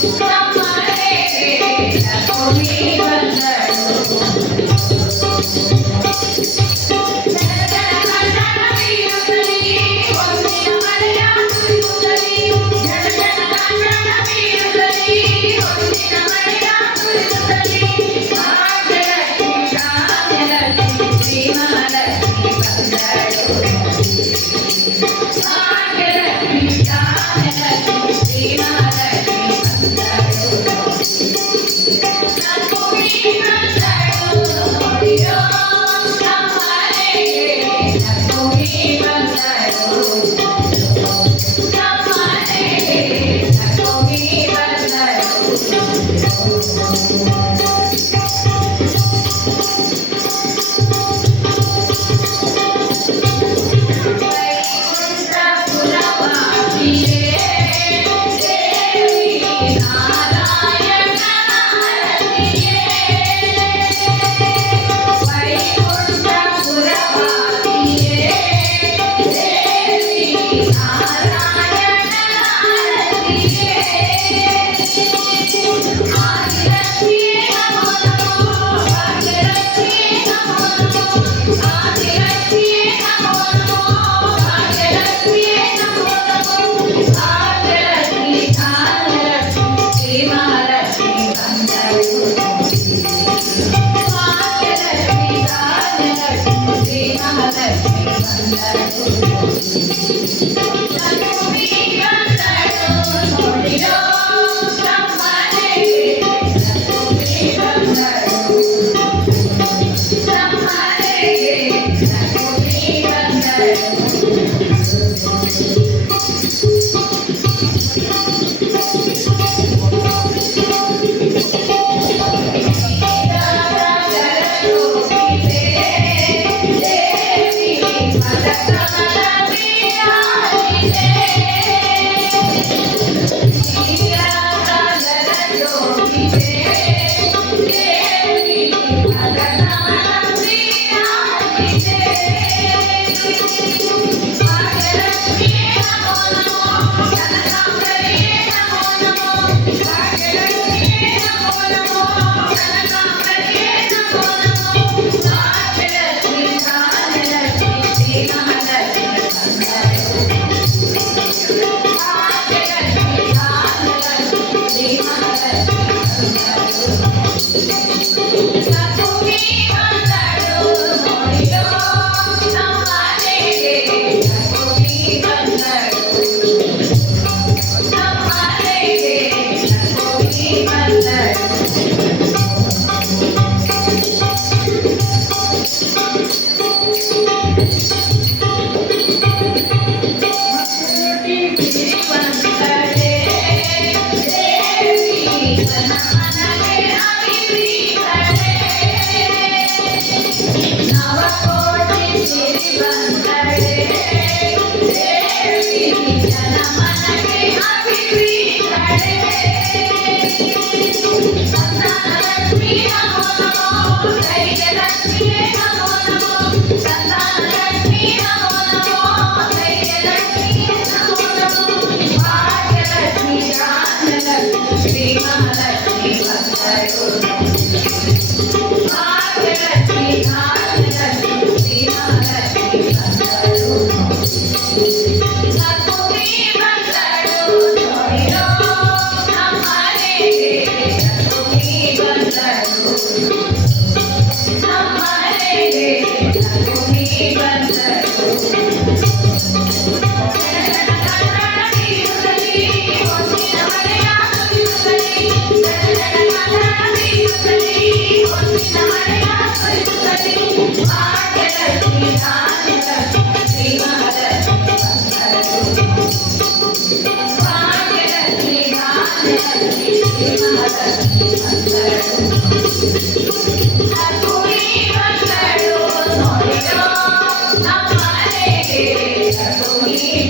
Yes.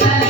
తండ్రి